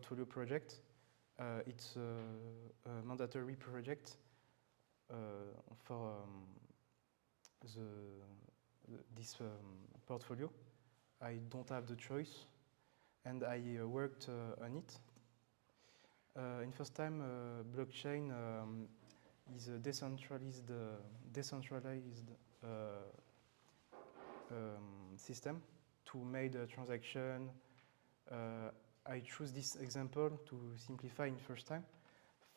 portfolio project. It's a mandatory project for this portfolio. I don't have the choice, and I worked on it. In first time, blockchain is a decentralized system to make a transaction. I choose this example to simplify in first time.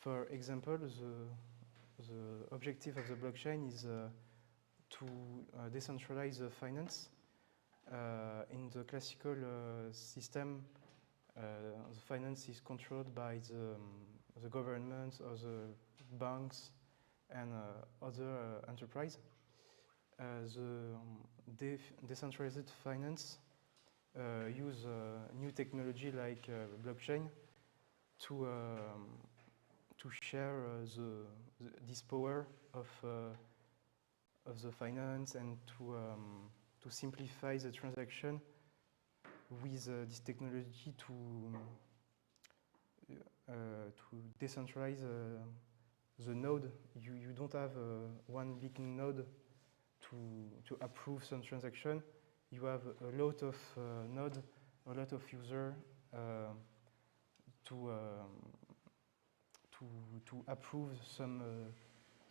For example, the objective of the blockchain is to decentralize the finance. In the classical system, the finance is controlled by the government or the banks and other enterprise. The decentralized finance use new technology like blockchain to share this power of the finance and to simplify the transaction with this technology to decentralize the node. You don't have one big node to approve some transaction. You have a lot of nodes, a lot of users to approve some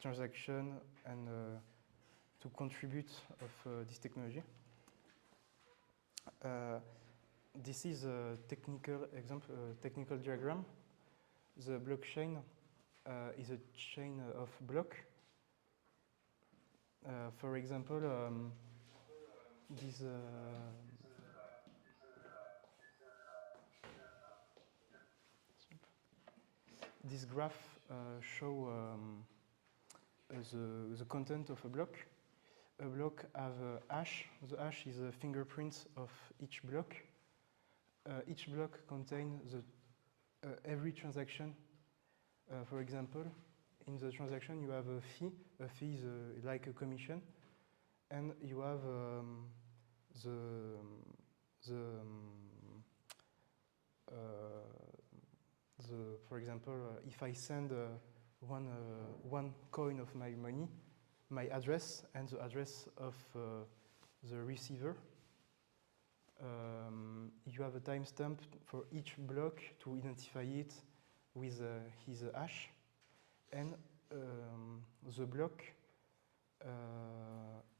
transaction and to contribute of this technology. This is a technical example, technical diagram. The blockchain is a chain of blocks. For example, this graph shows the content of a block. A block has a hash. The hash is a fingerprint of each block. Each block contains every transaction. For example, in the transaction you have a fee. A fee is like a commission, and you have for example, if I send one coin of my money, my address and the address of the receiver. You have a timestamp for each block to identify it with his hash, and the block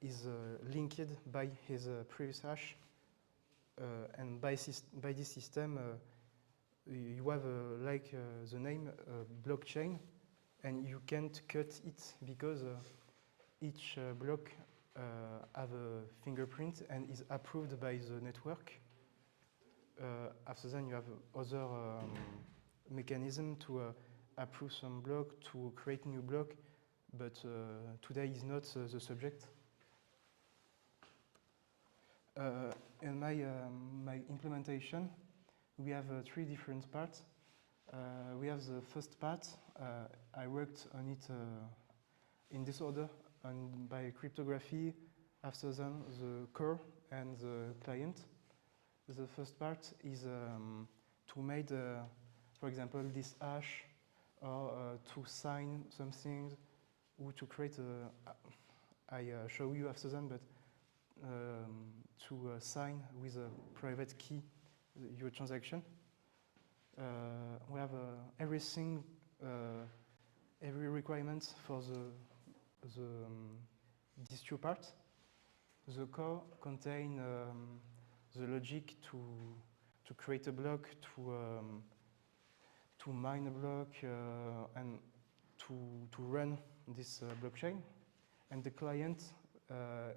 is linked by his previous hash, and by this system you have like the name blockchain, and you can't cut it because each block have a fingerprint and is approved by the network. After that, you have other mechanism to approve some block, to create new block, but today is not the subject. In my implementation, we have 3 different parts. We have the first part. I worked on it in this order, and by cryptography, after that the core and the client. The first part is to make, for example, this hash, or to sign something, or to create a, I show you after that, but to sign with a private key your transaction. We have everything, every requirement for these 2 parts. The core contains the logic to create a block, to mine a block, and to run this blockchain. And the client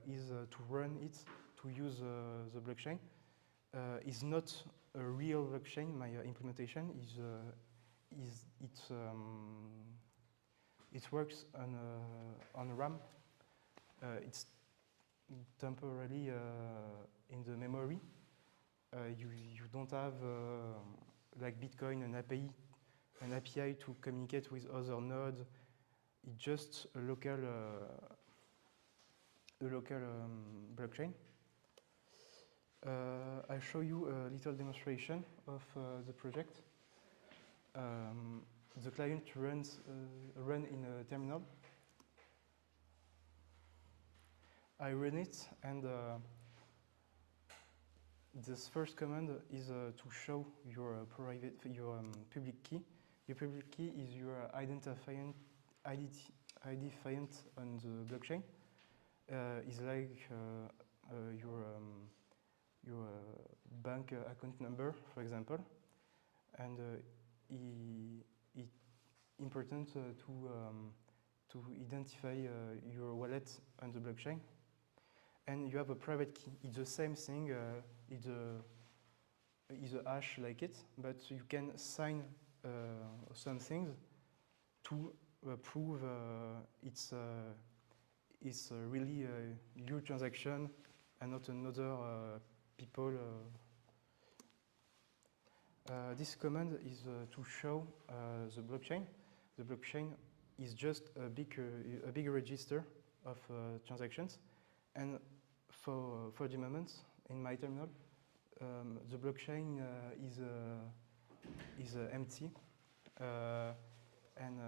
is to run it, to use the blockchain. Is not a real blockchain. My implementation it works on RAM. It's temporarily in the memory. You don't have like Bitcoin an API to communicate with other nodes. It's just a local blockchain. I show you a little demonstration of the project. the client runs in a terminal. I run it, and this first command is to show your public key. Your public key is your identifiant on the blockchain. Is like your bank account number, for example, and it's important to identify your wallet on the blockchain. And you have a private key. It's the same thing. It's a hash like it, but you can sign some things to prove it's really your transaction and not another people. This command is to show the blockchain. The blockchain is just a big register of transactions, and for the moment in my terminal, the blockchain is empty, and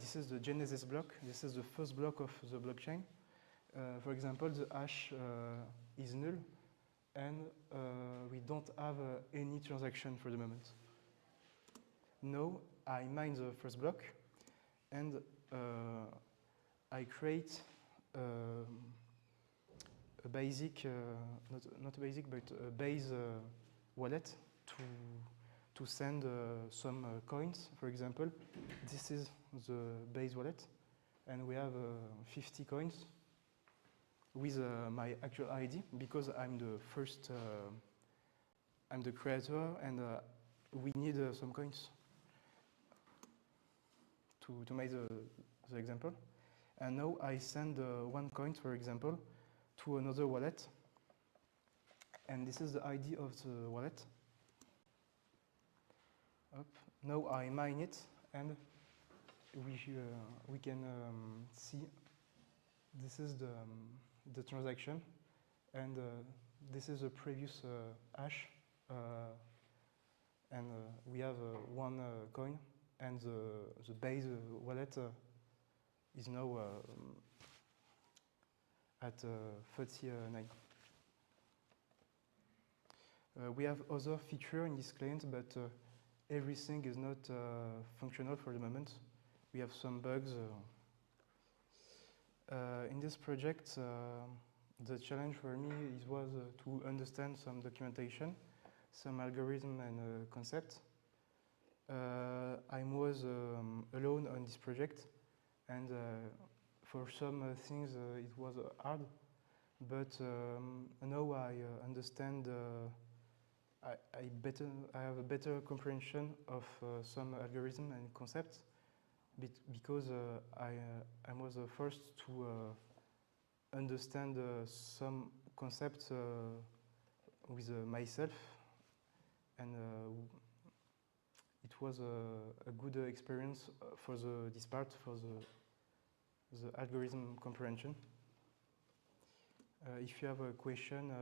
this is the genesis block. This is the first block of the blockchain. For example, the hash is null, and we don't have any transaction for the moment. Now I mine the first block, and I create a basic, not basic, but a base wallet to send some coins, for example. This is the base wallet, and we have 50 coins with my actual ID, because I'm the first, I'm the creator, and we need some coins to make the example. And now I send 1 coin, for example, to another wallet, and this is the ID of the wallet. Up. Now I mine it, and we can see this is the transaction, and this is the previous hash, and we have 1 coin, and the base wallet is now at 39. We have other features in this client, but everything is not functional for the moment. We have some bugs. In this project, the challenge for me was to understand some documentation, some algorithm and concept. I was alone on this project, and for some things it was hard, but now I understand. I have a better comprehension of some algorithm and concepts, because I was first to understand some concepts with myself, and it was a good experience for this part, for the algorithm comprehension. If you have a question,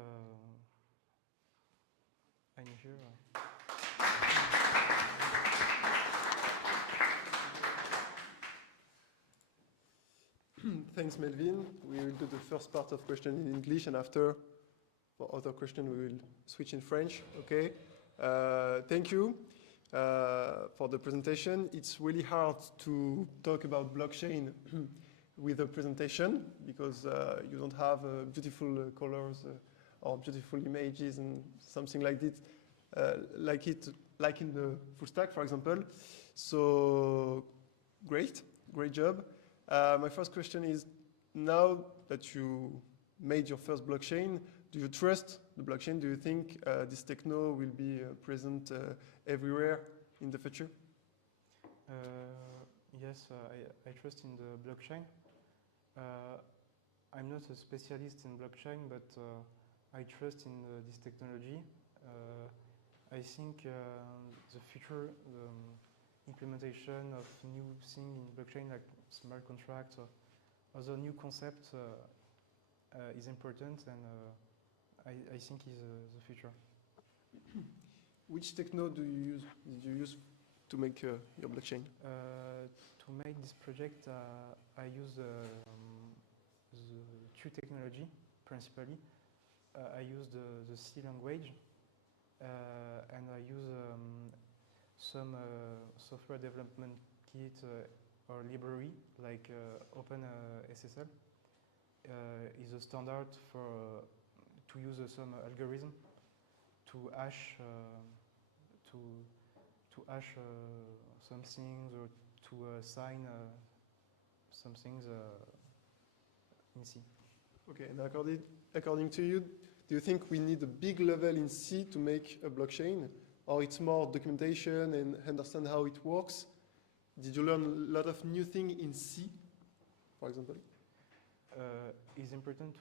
I'm here. Thanks, Melvin. We will do the first part of question in English, and after, for other question, we will switch in French. Okay. Thank you for the presentation. It's really hard to talk about blockchain with a presentation, because you don't have beautiful colors or beautiful images and something like this, like in the full stack, for example. So great job. My first question is, now that you made your first blockchain, do you trust the blockchain? Do you think this techno will be present everywhere in the future? Yes, I trust in the blockchain. I'm not a specialist in blockchain, but I trust in this technology. I think the future implementation of new things in blockchain, like smart contracts or other new concepts, is important, and I think is the future. Which techno did you use to make your blockchain? To make this project, I use the two technology principally. I use the C language, and I use some software development kit or library like OpenSSL. Is a standard for to use some algorithm to hash some things or to sign some things in C. Okay, and according to you, do you think we need a big level in C to make a blockchain, or it's more documentation and understand how it works? Did you learn a lot of new things in C, for example? It's important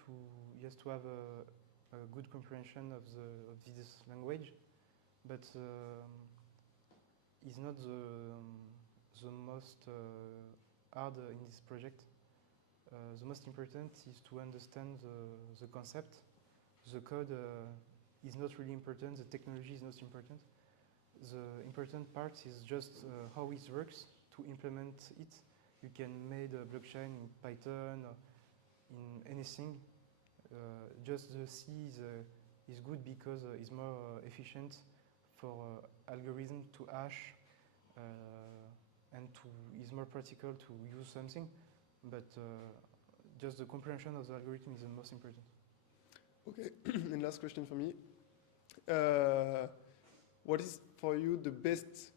to have a good comprehension of this language, but it's not the most hard in this project. The most important is to understand the concept. The code is not really important. The technology is not important. The important part is just how it works to implement it. You can make a blockchain in Python or in anything. Just the C is good because it's more efficient for algorithm to hash and is more practical to use something. But just the comprehension of the algorithm is the most important. Okay, and last question for me. What is for you the best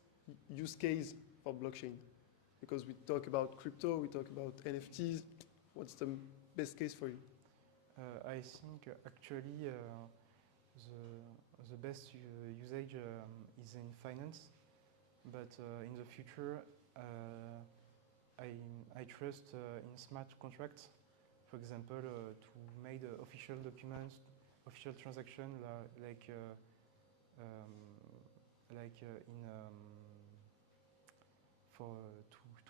use case for blockchain? Because we talk about crypto, we talk about NFTs. What's the best case for you? I think actually the best usage is in finance, but in the future I trust in smart contracts, for example, to make official documents, official transaction like to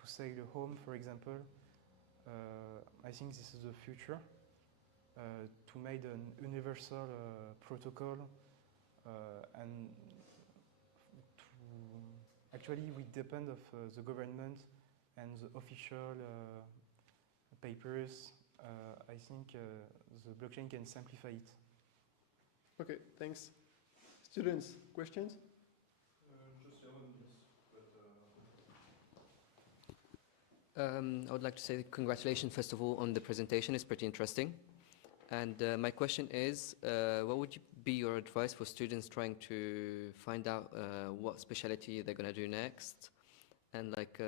sell a home, for example. I think this is the future. To make an universal protocol and actually we depend of the government and the official papers. I think the blockchain can simplify it. Okay, thanks. Students, questions? I would like to say congratulations, first of all, on the presentation. It's pretty interesting. And my question is, what would be your advice for students trying to find out what specialty they're going to do next? And like,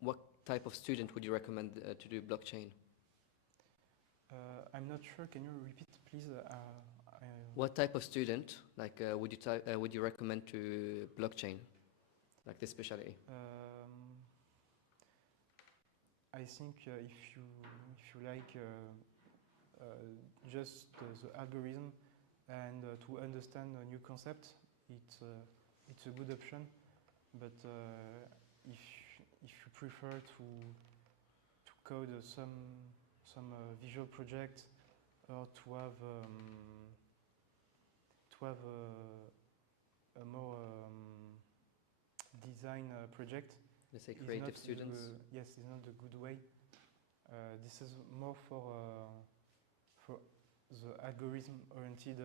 what type of student would you recommend to do blockchain? I'm not sure. Can you repeat, please? What type of student, like, would you recommend to blockchain, like this specialty? I think if you like just the algorithm and to understand a new concept, it's a good option. But if you prefer to code some visual project or to have a more design project, Let's say creative students. Yes, it's not a good way. This is more for the algorithm-oriented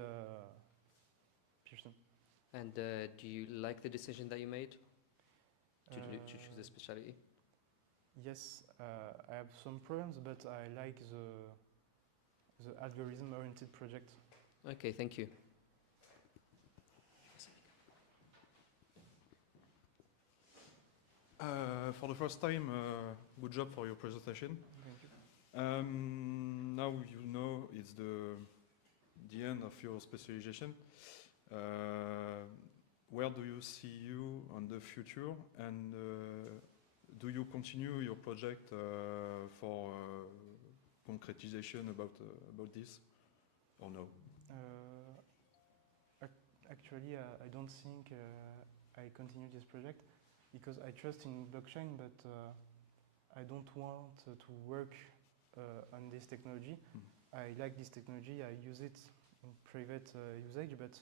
person. And do you like the decision that you made to choose the specialty? Yes, I have some problems, but I like the algorithm-oriented project. Okay, thank you. For the first time, good job for your presentation. Thank you. Now you know it's the end of your specialization. Where do you see you on the future, and do you continue your project for concretization about this, or no? Actually, I don't think I continue this project because I trust in blockchain, but I don't want to work on this technology. I like this technology. I use it in private usage, but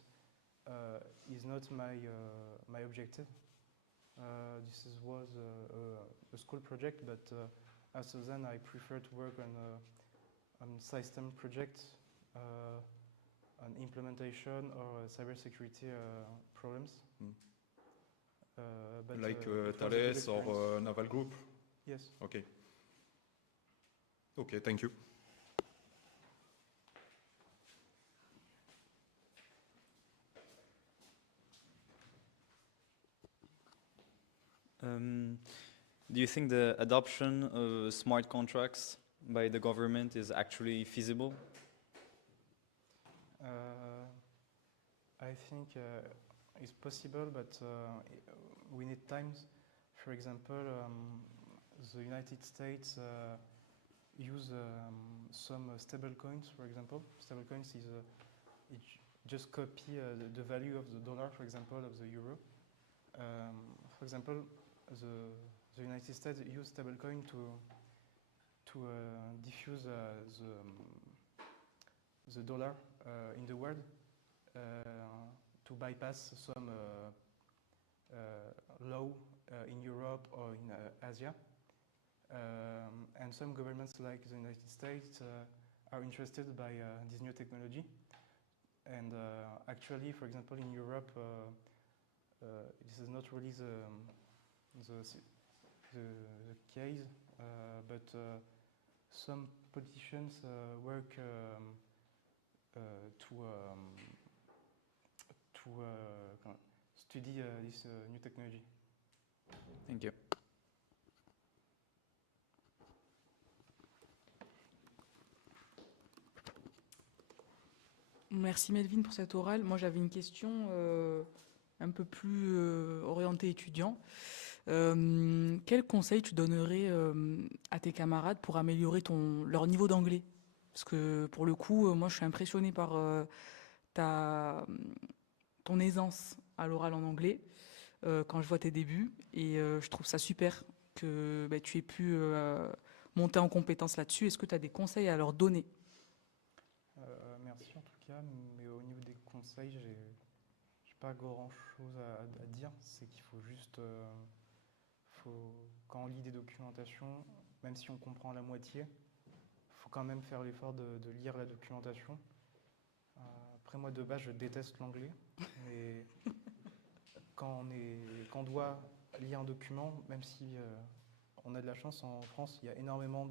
it's not my objective. Was a school project, but after then I prefer to work on system projects, on implementation or cybersecurity problems. But, Like it was a good Thales or experience. Naval Group? Yes. Okay. Okay, thank you. Do you think the adoption of smart contracts by the government is actually feasible? I think it's possible, but we need time. For example, the United States use some stable coins. For example, stable coins is it just copy the value of the dollar, for example, of the euro. For example, the United States use stablecoin to diffuse the dollar in the world to bypass some law in Europe or in Asia. And some governments like the United States are interested by this new technology. And actually, for example, in Europe, this is not really the case, but some politicians work to study this new technology. Thank you. Merci Melvin pour cette orale. Moi j'avais une question un peu plus orientée étudiant. Quel conseil tu donnerais à tes camarades pour améliorer leur niveau d'anglais? Parce que pour le coup, moi je suis impressionnée par ton aisance à l'oral en anglais quand je vois tes débuts. Et je trouve ça super que tu aies pu monter en compétence là-dessus. Est-ce que tu as des conseils à leur donner? Merci en tout cas, mais au niveau des conseils, j'ai pas grand-chose à dire. C'est qu'il faut juste, quand on lit des documentations, même si on comprend la moitié, il faut quand même faire l'effort de lire la documentation. Après moi de base, je déteste l'anglais, mais quand on doit lire un document, même si on a de la chance en France, il y a énormément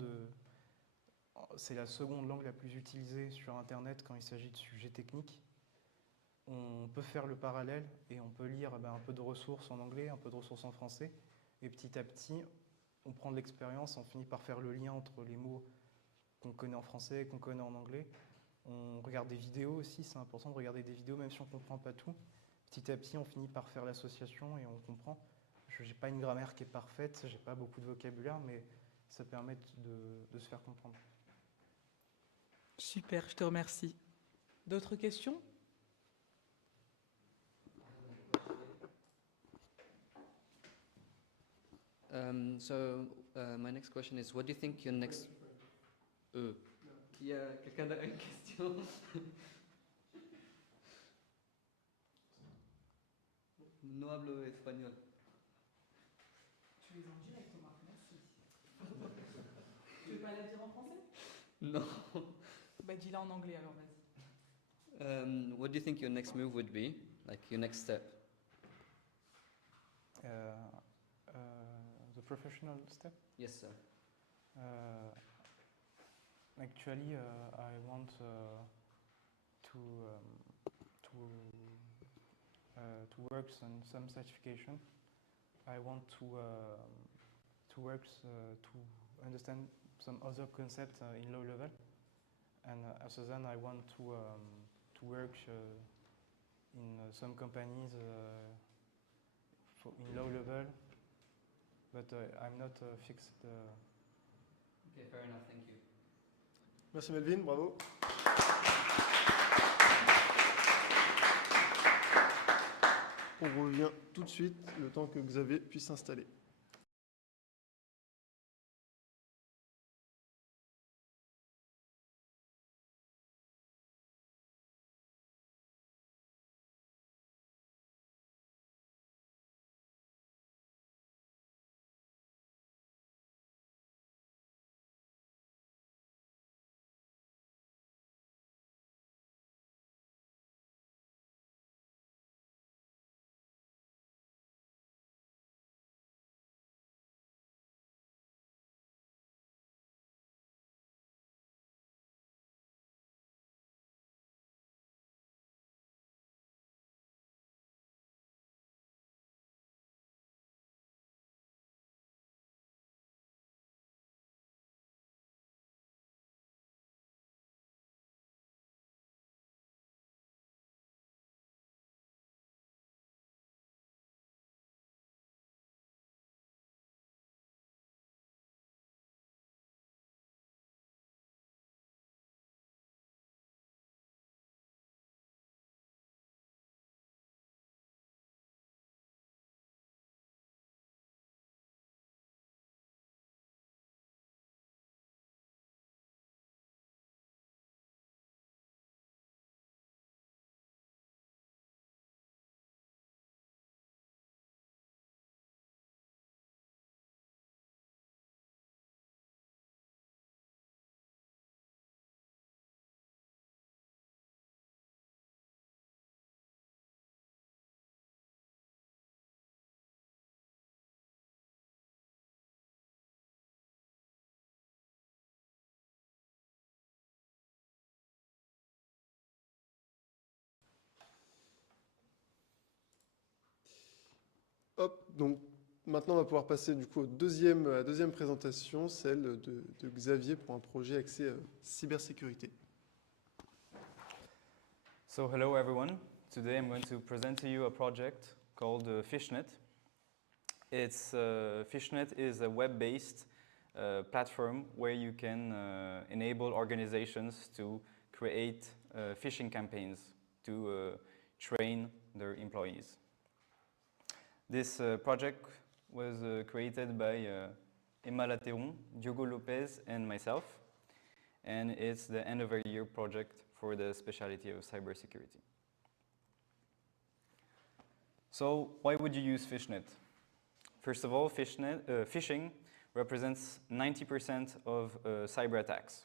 c'est la seconde langue la plus utilisée sur Internet quand il s'agit de sujets techniques. On peut faire le parallèle et on peut lire un peu de ressources en anglais, un peu de ressources en français. Et petit à petit, on prend de l'expérience, on finit par faire le lien entre les mots qu'on connaît en français et qu'on connaît en anglais. On regarde des vidéos aussi, c'est important de regarder des vidéos même si on ne comprend pas tout. Petit à petit, on finit par faire l'association et on comprend. Je n'ai pas une grammaire qui est parfaite, je n'ai pas beaucoup de vocabulaire, mais ça permet de se faire comprendre. Super, je te remercie. D'autres questions? My next question is, what do you think your next... Il y a quelqu'un qui a une question? No hablo espagnol. Tu es en direct, Thomas, merci. Tu veux pas la dire en français? Non. Dis-la en anglais alors, vas-y. What do you think your next move would be? Like your next step? The professional step? Yes, sir. Actually, I want to work on some certification. I want to work to understand some other concepts in low level, and after then I want to work in some companies in low level, but I'm not fixed. Okay, fair enough, thank you. Merci Melvin, bravo. On revient tout de suite, le temps que Xavier puisse s'installer. Hop, donc maintenant on va pouvoir passer du coup à la deuxième présentation, celle de Xavier pour un projet axé cybersécurité. So hello everyone. Today I'm going to present to you a project called Fishnet. Fishnet is a web-based platform where you can enable organizations to create phishing campaigns to train their employees. This project was created by Emma Lateron, Diogo Lopez, and myself, and it's the end of a year project for the specialty of cybersecurity. So why would you use Fishnet? First of all, phishing represents 90% of cyber attacks.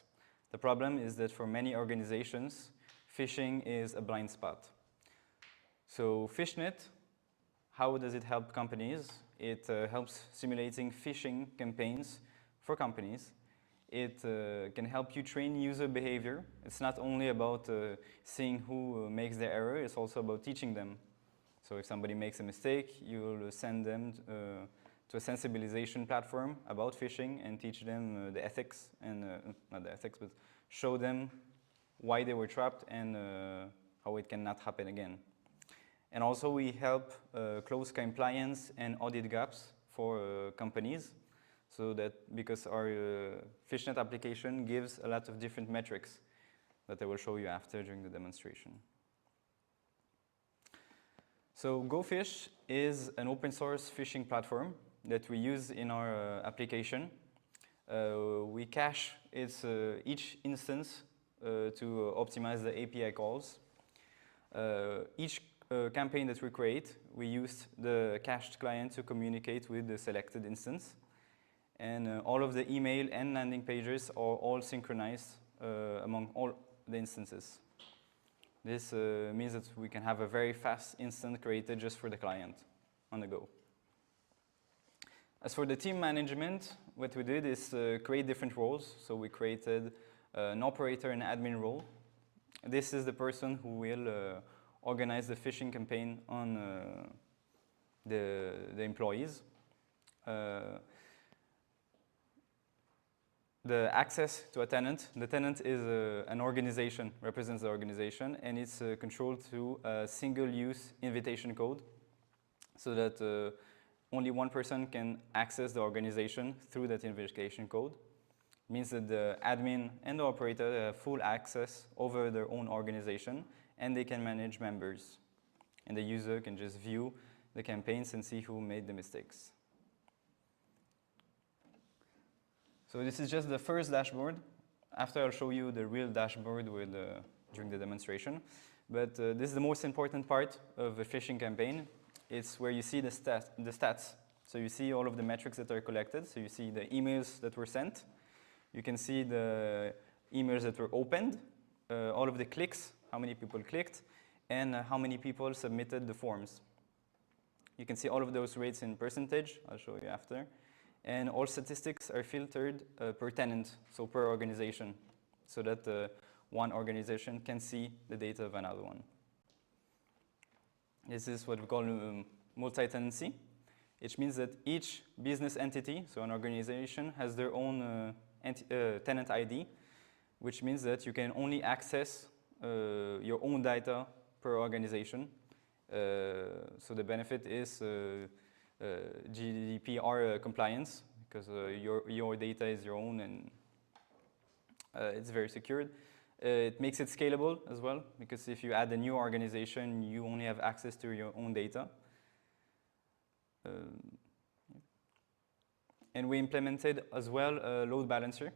The problem is that for many organizations, phishing is a blind spot. So Fishnet, how does it help companies? It helps simulating phishing campaigns for companies. It can help you train user behavior. It's not only about seeing who makes the error, it's also about teaching them. So if somebody makes a mistake, you'll send them to a sensibilization platform about phishing and teach them the ethics, and not the ethics, but show them why they were trapped and how it cannot happen again. And also we help close compliance and audit gaps for companies, so that because our Fishnet application gives a lot of different metrics that I will show you after during the demonstration. So GoFish is an open source phishing platform that we use in our application. We cache each instance to optimize the API calls. Each campaign that we create, we use the cached client to communicate with the selected instance. And all of the email and landing pages are all synchronized among all the instances. This means that we can have a very fast instant created just for the client on the go. As for the team management, what we did is create different roles. So we created an operator and admin role. This is the person who will organize the phishing campaign on the employees. The access to a tenant. The tenant is an organization, represents the organization, and it's controlled through a single-use invitation code, so that only one person can access the organization through that invitation code. It means that the admin and the operator have full access over their own organization, and they can manage members. And the user can just view the campaigns and see who made the mistakes. So this is just the first dashboard. After I'll show you the real dashboard during the demonstration. But this is the most important part of a phishing campaign. It's where you see the stats. So you see all of the metrics that are collected. So you see the emails that were sent. You can see the emails that were opened, all of the clicks, how many people clicked, and how many people submitted the forms. You can see all of those rates in percentage. I'll show you after. And all statistics are filtered per tenant, so per organization, so that one organization can see the data of another one. This is what we call multi-tenancy, which means that each business entity, so an organization, has their own tenant ID, which means that you can only access your own data per organization. So the benefit is GDPR compliance, because your data is your own, and it's very secured. It makes it scalable as well, because if you add a new organization, you only have access to your own data. And we implemented as well a load balancer.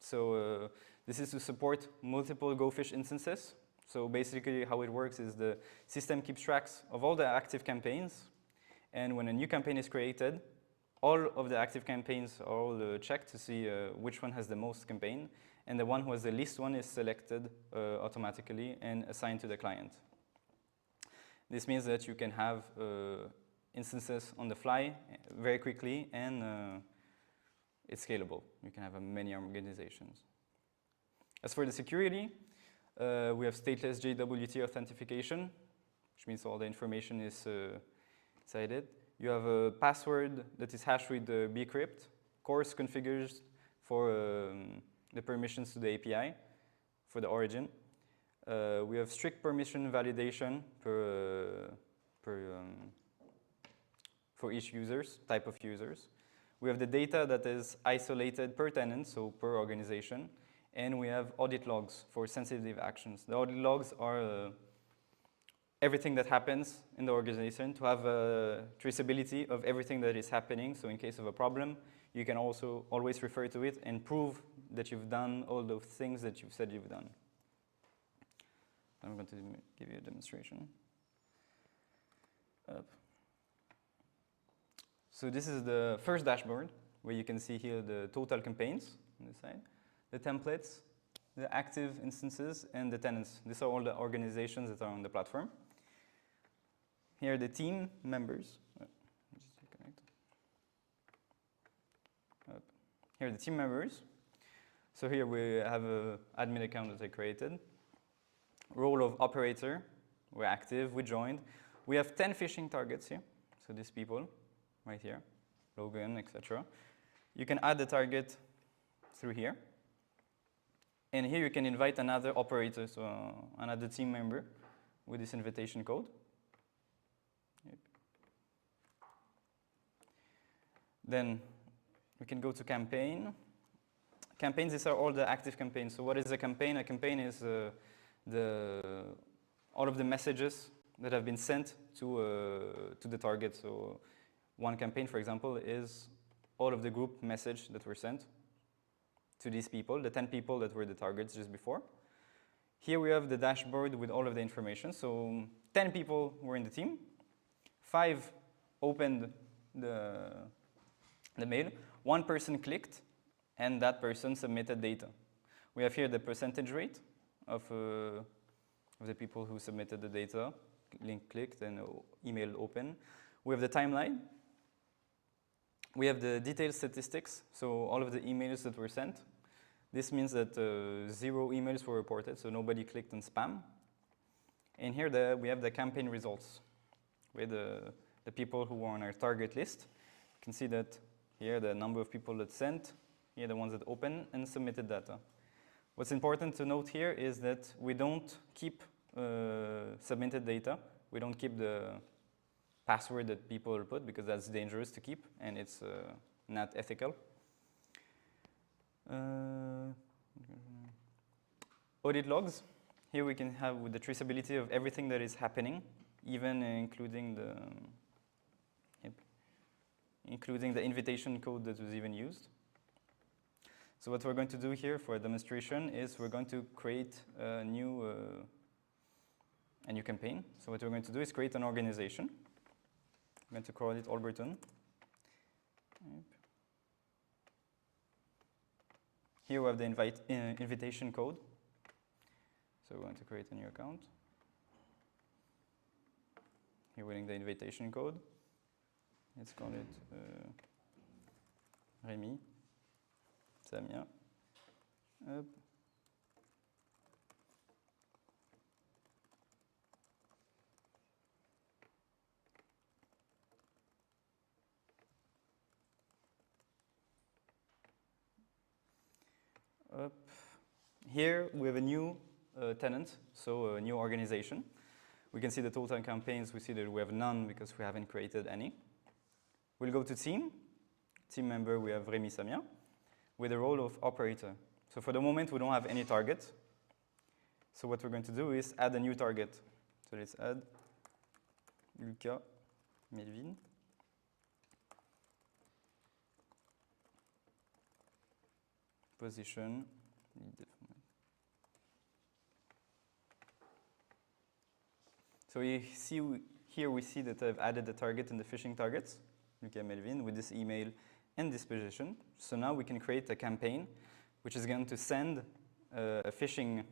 So this is to support multiple GoFish instances. So basically how it works is the system keeps track of all the active campaigns. And when a new campaign is created, all of the active campaigns are all checked to see which one has the most campaign. And the one who has the least one is selected automatically and assigned to the client. This means that you can have instances on the fly very quickly, and it's scalable. You can have many organizations. As for the security, we have stateless JWT authentication, which means all the information is cited. You have a password that is hashed with the bcrypt, course configures for the permissions to the API for the origin. We have strict permission validation for each type of users. We have the data that is isolated per tenant, so per organization. And we have audit logs for sensitive actions. The audit logs are everything that happens in the organization to have a traceability of everything that is happening. So in case of a problem, you can also always refer to it and prove that you've done all those things that you've said you've done. I'm going to give you a demonstration. So this is the first dashboard, where you can see here the total campaigns on this side, the templates, the active instances, and the tenants. These are all the organizations that are on the platform. Here are the team members. Here are the team members. So here we have an admin account that I created. Role of operator, we're active, we joined. We have 10 phishing targets here. So these people, right here, login, etc. You can add the target through here. And here you can invite another operator, so another team member with this invitation code. Yep. Then we can go to campaign. Campaigns, these are all the active campaigns. So what is a campaign? A campaign is all of the messages that have been sent to the target. So one campaign, for example, is all of the group message that were sent to these people, the 10 people that were the targets just before. Here we have the dashboard with all of the information. So 10 people were in the team. 5 opened the mail. 1 person clicked, and that person submitted data. We have here the percentage rate of the people who submitted the data, link clicked and email open. We have the timeline. We have the detailed statistics, so all of the emails that were sent. This means that 0 emails were reported, so nobody clicked on spam. And here we have the campaign results with the people who were on our target list. You can see that here the number of people that sent, here the ones that opened and submitted data. What's important to note here is that we don't keep submitted data. We don't keep the password that people put because that's dangerous to keep and it's not ethical. Audit logs. Here we can have with the traceability of everything that is happening, even including the invitation code that was even used. So what we're going to do here for a demonstration is we're going to create a new campaign. So what we're going to do is create an organization. I'm going to call it Alberton. Here we have the invitation code. So we're going to create a new account. Here we're getting the invitation code. Let's call it Rémi, Samia. Here we have a new tenant, so a new organization. We can see the total campaigns. We see that we have none because we haven't created any. We'll go to team. Team member, we have Rémi Samia with the role of operator. So for the moment, we don't have any target. So what we're going to do is add a new target. So let's add Lucas Melvin. Position. So you see here we see that I've added the target and the phishing targets, Lucas Melvin, with this email and this position. So now we can create a campaign which is going to send a phishing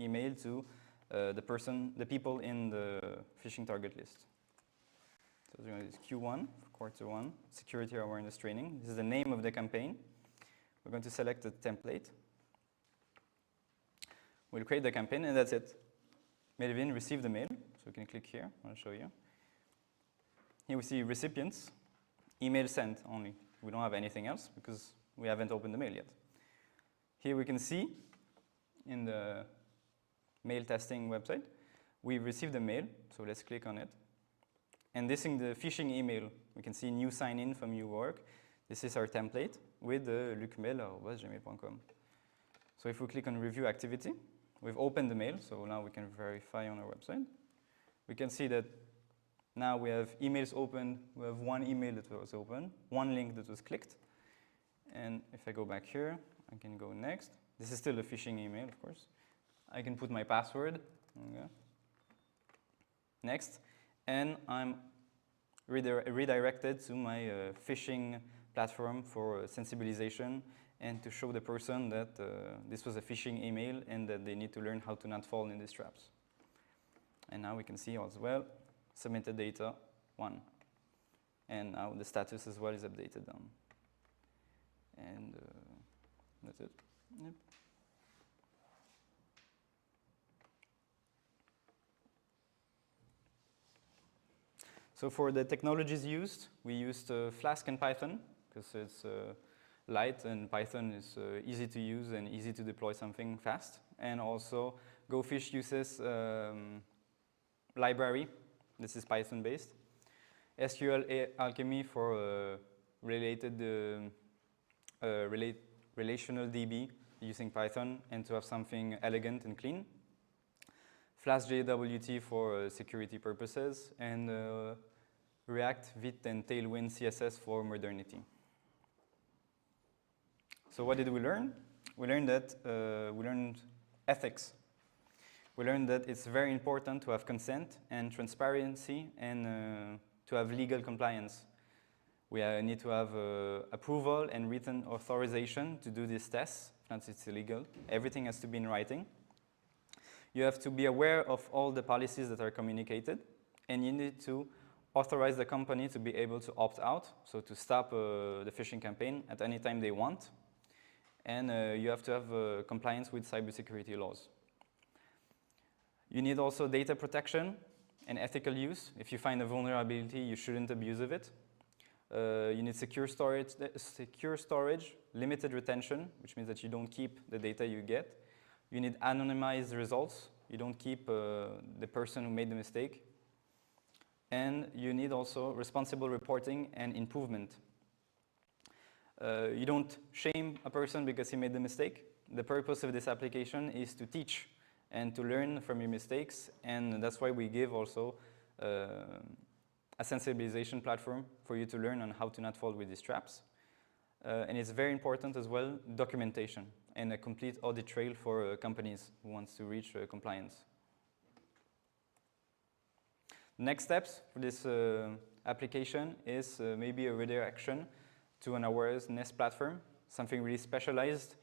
email to the people in the phishing target list. So it's Q1, quarter 1, security awareness training. This is the name of the campaign. We're going to select a template. We'll create the campaign, and that's it. Melvin received the mail, so we can click here. I'll show you. Here we see recipients, email sent only. We don't have anything else because we haven't opened the mail yet. Here we can see in the mail testing website, we received a mail, so let's click on it. And this in the phishing email, we can see new sign in from new work. This is our template with lucmail@gmail.com. So if we click on review activity, we've opened the mail, so now we can verify on our website. We can see that now we have emails opened, we have one email that was open, one link that was clicked. And if I go back here, I can go next. This is still a phishing email, of course. I can put my password. Okay. Next. And I'm redirected to my phishing platform for sensibilization and to show the person that this was a phishing email and that they need to learn how to not fall in these traps. And now we can see as well, submitted data 1. And now the status as well is updated down. And that's it. Yep. So for the technologies used, we used Flask and Python because it's light and Python is easy to use and easy to deploy something fast. And also GoFish uses library. This is Python based. SQL Alchemy for relational DB using Python and to have something elegant and clean. Flash JWT for security purposes, and React, Vite, and Tailwind CSS for modernity. So what did we learn? We learned that we learned ethics. We learned that it's very important to have consent and transparency and to have legal compliance. We need to have approval and written authorization to do these tests, once it's illegal. Everything has to be in writing. You have to be aware of all the policies that are communicated, and you need to authorize the company to be able to opt out, so to stop the phishing campaign at any time they want. And you have to have compliance with cybersecurity laws. You need also data protection and ethical use. If you find a vulnerability, you shouldn't abuse of it. You need secure storage, limited retention, which means that you don't keep the data you get. You need anonymized results. You don't keep the person who made the mistake. And you need also responsible reporting and improvement. You don't shame a person because he made the mistake. The purpose of this application is to teach and to learn from your mistakes, and that's why we give also a sensibilization platform for you to learn on how to not fall with these traps. And it's very important as well, documentation and a complete audit trail for companies who want to reach compliance. Next steps for this application is maybe a redirection to an awareness platform, something really specialized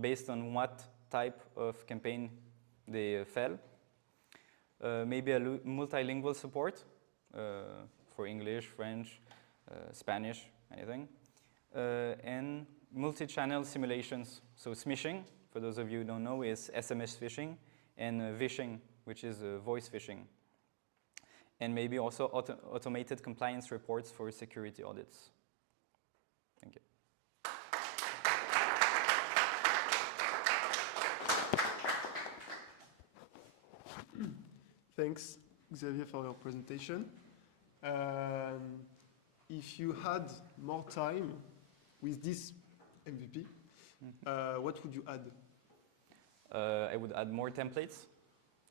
based on what type of campaign they fell. Maybe a multilingual support for English, French, Spanish, anything. And multi-channel simulations. So smishing, for those of you who don't know, is SMS phishing, and vishing, which is voice phishing. And maybe also automated compliance reports for security audits. Thank you. Thanks, Xavier, for your presentation. If you had more time with this MVP, what would you add? I would add more templates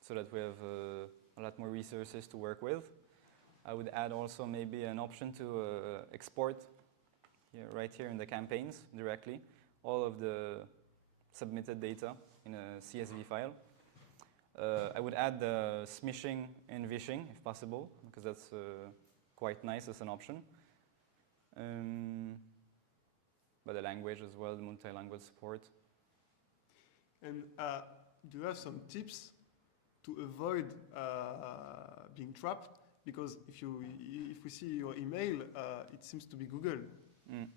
so that we have a lot more resources to work with. I would add also maybe an option to export right here in the campaigns directly all of the submitted data in a CSV file. I would add the smishing and vishing if possible, because that's quite nice as an option. But the language as well, the multilingual support. And do you have some tips to avoid being trapped? Because if we see your email, it seems to be Google.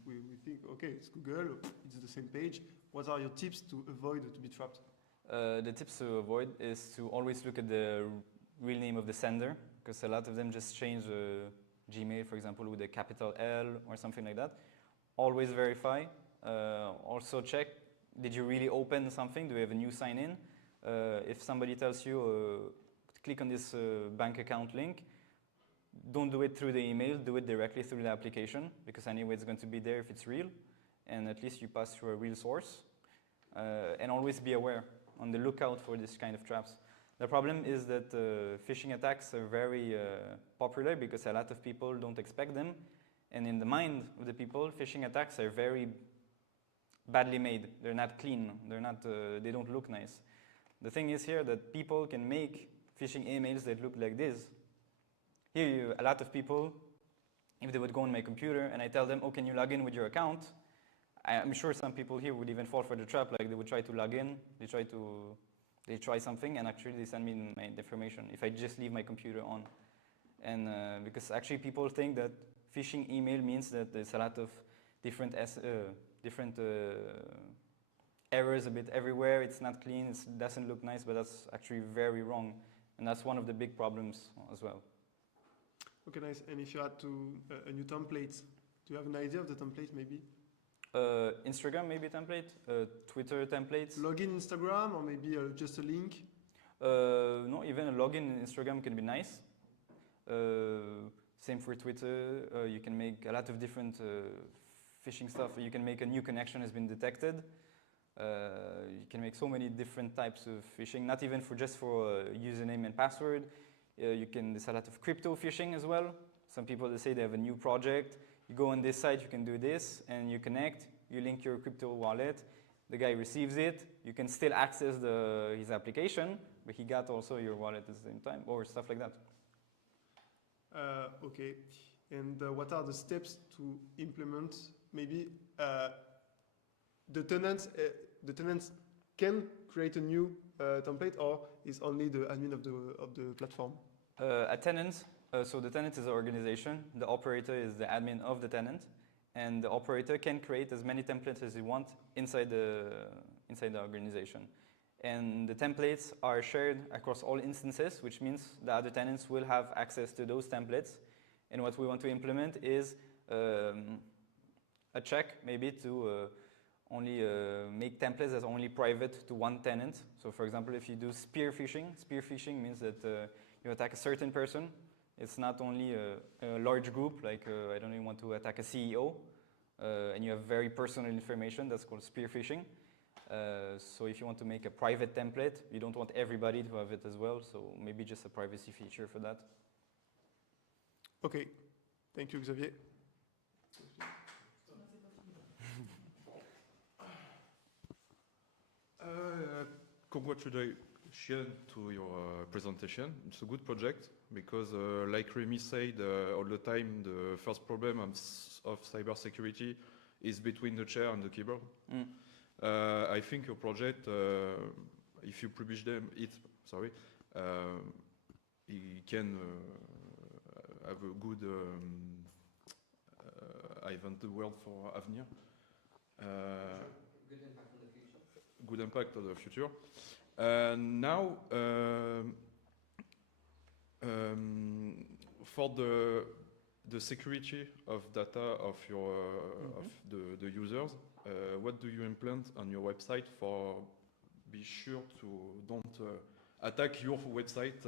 We think, okay, it's Google, it's the same page. What are your tips to avoid to be trapped? The tips to avoid is to always look at the real name of the sender because a lot of them just change Gmail, for example, with a capital L or something like that. Always verify. Also check, did you really open something? Do you have a new sign-in? If somebody tells you, click on this bank account link, don't do it through the email, do it directly through the application, because anyway it's going to be there if it's real, and at least you pass through a real source. And always be aware, on the lookout for this kind of traps. The problem is that phishing attacks are very popular because a lot of people don't expect them, and in the mind of the people, phishing attacks are very badly made. They're not clean, they don't look nice. The thing is here that people can make phishing emails that look like this. Here, a lot of people, if they would go on my computer and I tell them, oh, can you log in with your account? I'm sure some people here would even fall for the trap, like they would try to log in, they try something, and actually they send me my information if I just leave my computer on. And because actually people think that phishing email means that there's a lot of different errors a bit everywhere, it's not clean, it doesn't look nice, but that's actually very wrong. And that's one of the big problems as well. Okay, nice. And if you add to a new template, do you have an idea of the template maybe? Instagram maybe template, Twitter templates. Login Instagram, or maybe just a link? No, even a login in Instagram can be nice. Same for Twitter. You can make a lot of different phishing stuff. You can make a new connection has been detected. You can make so many different types of phishing, not even just for username and password. There's a lot of crypto phishing as well. Some people, they say they have a new project. You go on this site, you can do this, and you connect, you link your crypto wallet, the guy receives it, you can still access his application, but he got also your wallet at the same time, or stuff like that. Okay, and what are the steps to implement? Maybe the tenants can create a new template, or is only the admin of the platform? A tenant, so the tenant is an organization, the operator is the admin of the tenant, and the operator can create as many templates as you want inside the organization. And the templates are shared across all instances, which means the other tenants will have access to those templates. And what we want to implement is a check, maybe to only make templates that are only private to one tenant. So for example, if you do spear phishing means that you attack a certain person. It's not only a large group, like I don't even want to attack a CEO, and you have very personal information, that's called spear phishing. So if you want to make a private template, you don't want everybody to have it as well, so maybe just a privacy feature for that. Okay, thank you, Xavier. Congratulations to your presentation. It's a good project because, like Remy said, all the time the first problem of cybersecurity is between the chair and the keyboard. I think your project, if you publish it can have a good, I invent the word for avenir. Good impact on the future. Now, for the security of data of your of the users, what do you implement on your website for be sure to don't attack your website?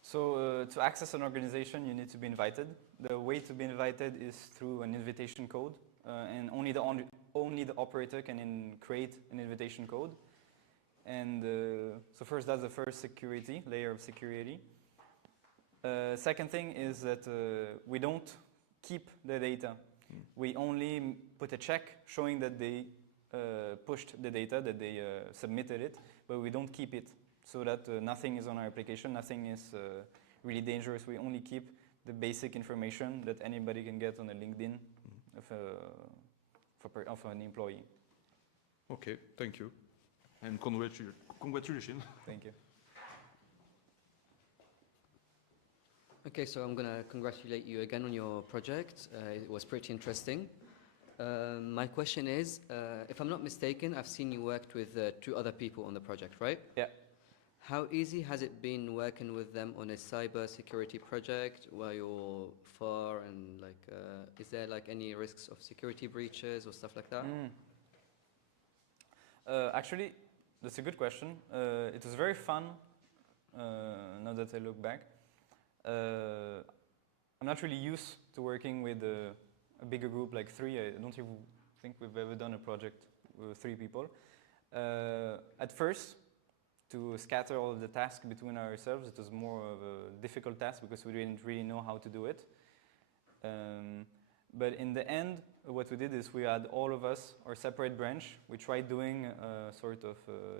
So to access an organization, you need to be invited. The way to be invited is through an invitation code, and only the operator can create an invitation code. And so first, that's the first layer of security. Second thing is that we don't keep the data. We only put a check showing that they pushed the data, that they submitted it, but we don't keep it, so that nothing is on our application, nothing is really dangerous. We only keep the basic information that anybody can get on a LinkedIn of an employee. Okay, thank you. And congratulations. Thank you. Okay, so I'm going to congratulate you again on your project. It was pretty interesting. My question is, if I'm not mistaken, I've seen you worked with 2 other people on the project, right? Yeah. how easy has it been working with them on a cyber security project while you're far, and like, is there like any risks of security breaches or stuff like that? Actually, that's a good question. It was very fun, now that I look back. I'm not really used to working with a bigger group like 3. I don't even think we've ever done a project with 3 people. At first, to scatter all of the tasks between ourselves, it was more of a difficult task because we didn't really know how to do it. But in the end, what we did is we had all of us, our separate branch. We tried doing a sort of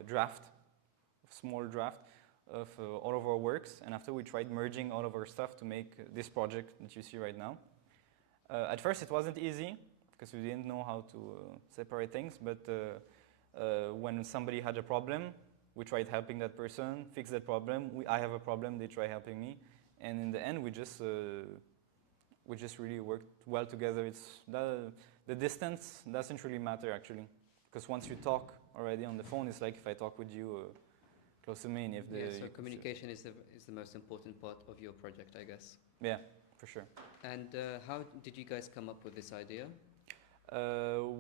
draft, a small draft of all of our works, and after we tried merging all of our stuff to make this project that you see right now. At first it wasn't easy because we didn't know how to separate things, but when somebody had a problem, we tried helping that person fix that problem. I have a problem, they try helping me, and in the end we just really worked well together. The distance doesn't really matter actually, because once you talk already on the phone, it's like if I talk with you close to me, and if so communication is the most important part of your project, I guess. Yeah, for sure. And how did you guys come up with this idea?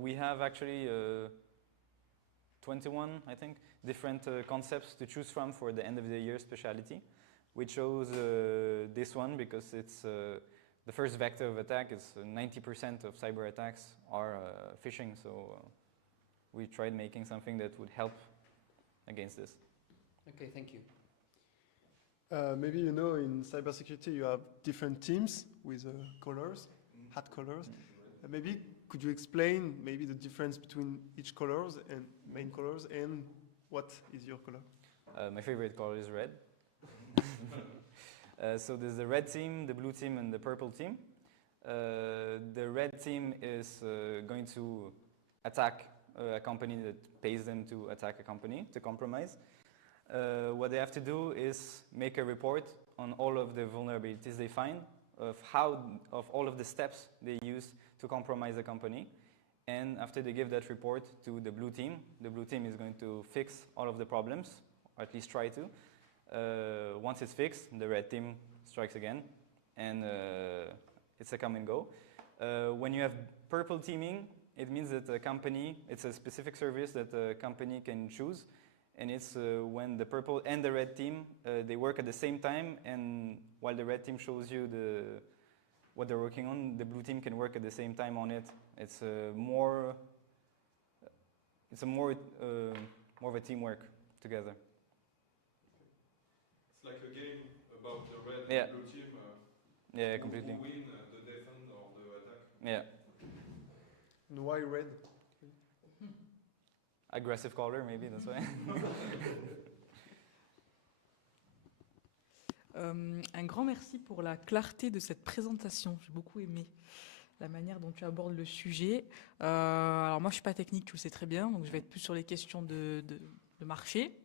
We have actually 21, I think, different concepts to choose from for the end of the year speciality. We chose this one because it's the first vector of attack. Is 90% of cyber attacks are phishing, so we tried making something that would help against this. Okay, thank you. Maybe you know in cybersecurity you have different teams with colors, hat colors. Maybe could you explain maybe the difference between each colors and main colors, and what is your color? My favorite color is red. So there's the red team, the blue team, and the purple team. The red team is going to attack a company that pays them to attack a company, to compromise. What they have to do is make a report on all of the vulnerabilities they find, of all of the steps they use to compromise the company. And after they give that report to the blue team is going to fix all of the problems, or at least try to. Once it's fixed, the red team strikes again, and it's a come and go. When you have purple teaming, it means that a company, it's a specific service that a company can choose, and it's when the purple and the red team, they work at the same time, and while the red team shows you what they're working on, the blue team can work at the same time on it. It's more of a teamwork together. It's like a game about the red Yeah. and blue team. Yeah, completely. Who win the defense or the attack? Yeah. And why red? Aggressive color, maybe, that's why. Un grand merci pour la clarté de cette présentation. J'ai beaucoup aimé la manière dont tu abordes le sujet. Alors moi, je ne suis pas technique, tu le sais très bien, donc je vais être plus sur les questions de marché.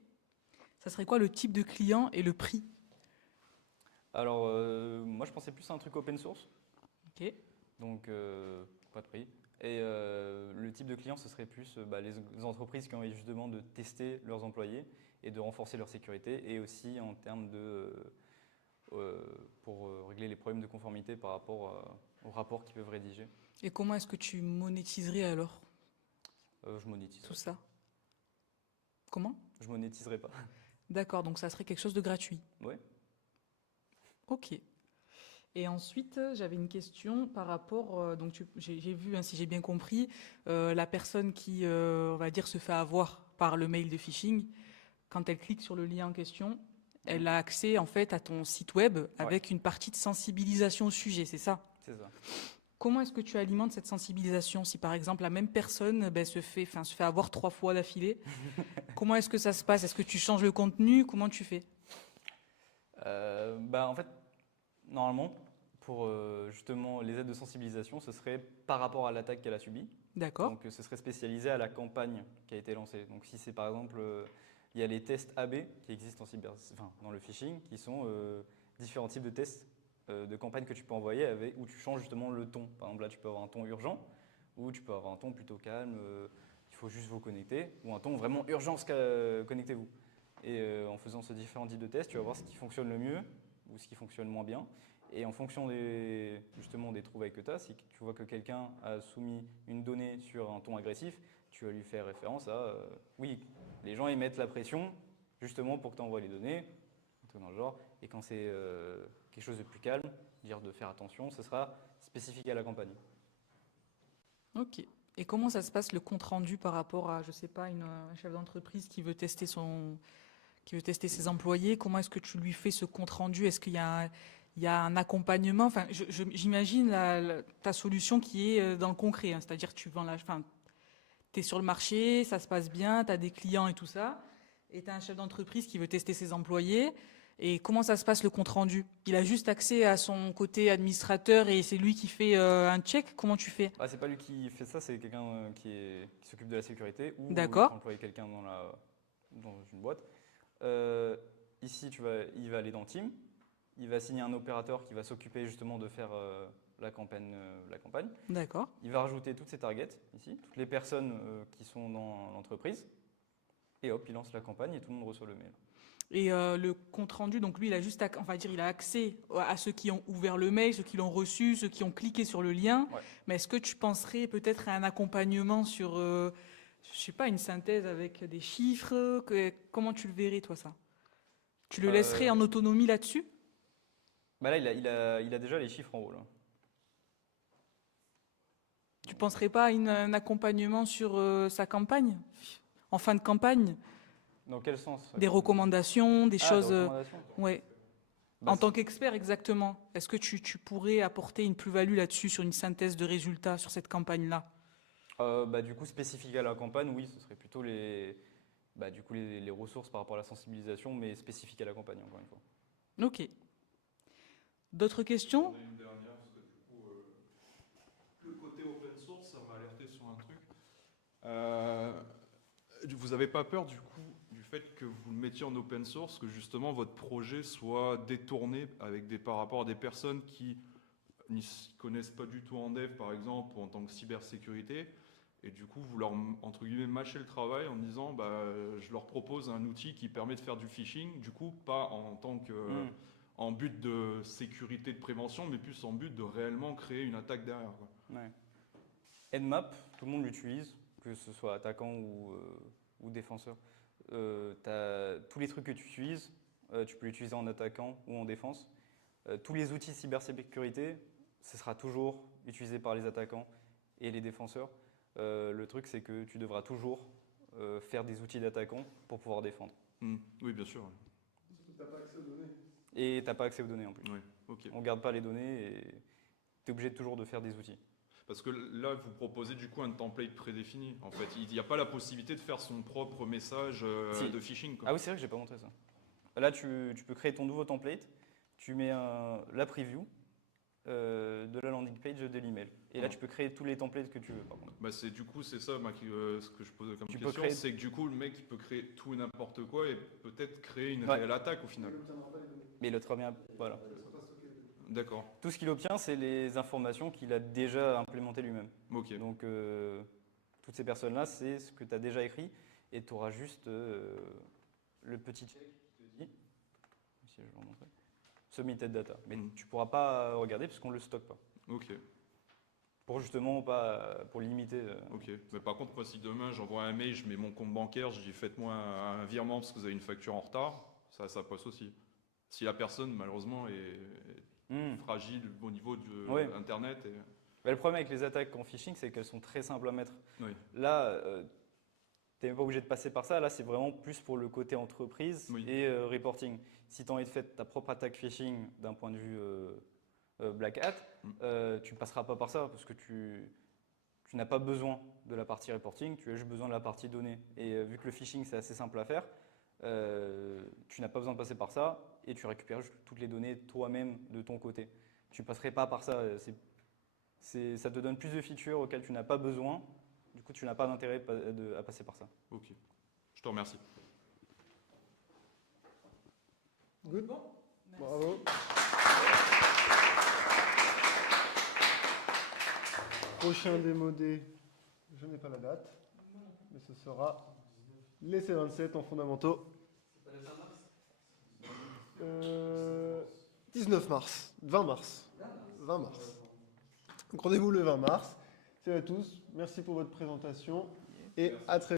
Ça serait quoi le type de client et le prix? Alors, moi, je pensais plus à un truc open source. Ok. Donc, pas de prix. Et le type de client, ce serait plus les entreprises qui ont envie justement de tester leurs employés et de renforcer leur sécurité, et aussi en termes de pour régler les problèmes de conformité par rapport aux rapports qu'ils peuvent rédiger. Et comment est-ce que tu monétiserais alors Je monétiserai. tout ça? Comment? Je monétiserai pas. D'accord, donc ça serait quelque chose de gratuit. Oui. Ok. Et ensuite, j'avais une question par rapport, donc j'ai vu, hein, si j'ai bien compris, la personne qui, on va dire, se fait avoir par le mail de phishing, quand elle clique sur le lien en question, elle a accès en fait à ton site web avec une partie de sensibilisation au sujet, c'est ça? C'est ça. Comment est-ce que tu alimentes cette sensibilisation si par exemple la même personne se fait avoir 3 fois d'affilée? Comment est-ce que ça se passe? Est-ce que tu changes le contenu? Comment tu fais? En fait, normalement, pour justement les aides de sensibilisation, ce serait par rapport à l'attaque qu'elle a subie. D'accord. Donc ce serait spécialisé à la campagne qui a été lancée. Donc si c'est par exemple, il y a les tests AB qui existent dans le phishing, qui sont différents types de tests de campagne que tu peux envoyer où tu changes justement le ton. Par exemple là, tu peux avoir un ton urgent, ou tu peux avoir un ton plutôt calme, il faut juste vous connecter, ou un ton vraiment urgence, connectez-vous. Et en faisant ces différents types de tests, tu vas voir ce qui fonctionne le mieux ou ce qui fonctionne moins bien. Et en fonction justement des trouvailles que tu as, si tu vois que quelqu'un a soumis une donnée sur un ton agressif, tu vas lui faire référence à oui, les gens ils mettent la pression justement pour que tu envoies les données, un truc dans le genre. Et quand c'est quelque chose de plus calme, dire de faire attention, ce sera spécifique à la campagne. Ok. Et comment ça se passe le compte rendu par rapport à, je sais pas, un chef d'entreprise qui veut tester ses employés? Comment est-ce que tu lui fais ce compte rendu? Est-ce qu'il y a un accompagnement? Enfin, j'imagine ta solution qui est dans le concret, hein, c'est-à-dire tu vends tu es sur le marché, ça se passe bien, tu as des clients et tout ça, et tu as un chef d'entreprise qui veut tester ses employés. Et comment ça se passe le compte rendu? Il a juste accès à son côté administrateur et c'est lui qui fait un check? Comment tu fais? C'est pas lui qui fait ça, c'est quelqu'un qui s'occupe de la sécurité ou D'accord. qui emploie quelqu'un dans une boîte. Ici, il va aller dans Team, il va signer un opérateur qui va s'occuper justement de faire la campagne. D'accord. Il va rajouter toutes ses targets ici, toutes les personnes qui sont dans l'entreprise, et hop, il lance la campagne et tout le monde reçoit le mail. Et le compte rendu, donc lui, il a juste, il a accès à ceux qui ont ouvert le mail, ceux qui l'ont reçu, ceux qui ont cliqué sur le lien. Ouais. Mais est-ce que tu penserais peut-être à un accompagnement sur, je sais pas, une synthèse avec des chiffres? Comment tu le verrais, toi, ça? Tu le laisserais en autonomie là-dessus? Là, il a déjà les chiffres en haut. Là. Tu penserais pas à un accompagnement sur sa campagne? En fin de campagne? Dans quel sens? Des recommandations, des choses. Des recommandations. Ouais. En tant qu'expert, exactement. Est-ce que tu pourrais apporter une plus-value là-dessus sur une synthèse de résultats sur cette campagne-là? Du coup, spécifique à la campagne, oui, ce serait plutôt les ressources par rapport à la sensibilisation, mais spécifique à la campagne, encore une fois. Ok. D'autres questions? J'en ai une dernière, parce que du coup, le côté open source, ça m'a alerté sur un truc. Vous n'avez pas peur du coup du fait que vous le mettiez en open source, que justement votre projet soit détourné par rapport à des personnes qui n'y connaissent pas du tout en dev, par exemple, ou en tant que cybersécurité, et du coup vous leur, entre guillemets, mâchez le travail en disant je leur propose un outil qui permet de faire du phishing, du coup pas en tant que en but de sécurité, de prévention, mais plus en but de réellement créer une attaque derrière, quoi. Ouais. Nmap, tout le monde l'utilise, que ce soit attaquant ou défenseur. Tous les trucs que tu utilises, tu peux l'utiliser en attaquant ou en défense. Tous les outils cybersécurité, ce sera toujours utilisé par les attaquants et les défenseurs. Le truc, c'est que tu devras toujours faire des outils d'attaquants pour pouvoir défendre. Oui, bien sûr. Surtout que tu n'as pas accès aux données. Et tu n'as pas accès aux données en plus. Oui, ok. On ne garde pas les données et tu es obligé toujours de faire des outils. Parce que là, vous proposez du coup un template prédéfini. En fait, il n'y a pas la possibilité de faire son propre message Si. de phishing, quoi. Ah oui, c'est vrai que je n'ai pas montré ça. Là, tu peux créer ton nouveau template, tu mets la preview de la landing page de l'email. Et là, tu peux créer tous les templates que tu veux, par contre. C'est ça ce que je pose comme question. C'est que du coup, le mec il peut créer tout et n'importe quoi et peut-être créer une réelle attaque au final. Mais le premier, voilà. D'accord. Tout ce qu'il obtient, c'est les informations qu'il a déjà implémentées lui-même. Ok. Donc, toutes ces personnes-là, c'est ce que tu as déjà écrit et tu auras juste le petit check qui te dit, si je vais vous montrer, submitted data. Mais tu ne pourras pas regarder parce qu'on ne le stocke pas. Ok. Pour justement pour limiter. Ok. Mais par contre, moi, si demain j'envoie un mail, je mets mon compte bancaire, je dis faites-moi un virement parce que vous avez une facture en retard, ça passe aussi. Si la personne, malheureusement, est fragile au niveau de Internet. Le problème avec les attaques en phishing, c'est qu'elles sont très simples à mettre. Oui. Là, tu n'es même pas obligé de passer par ça. Là, c'est vraiment plus pour le côté entreprise et reporting. Si tu as envie de faire ta propre attaque phishing d'un point de vue black hat, tu ne passeras pas par ça parce que tu n'as pas besoin de la partie reporting, tu as juste besoin de la partie données. Et vu que le phishing, c'est assez simple à faire, tu n'as pas besoin de passer par ça et tu récupères juste toutes les données toi-même de ton côté. Tu ne passerais pas par ça. Ça te donne plus de features auxquelles tu n'as pas besoin. Du coup, tu n'as pas d'intérêt à passer par ça. Ok. Je te remercie. Good. Bon, Bravo. Prochain démodé, je n'ai pas la date, mais ce sera les C27 en fondamentaux. 19 mars, 20 mars. 20 mars. Donc rendez-vous le 20 mars. Salut à tous, merci pour votre présentation et à très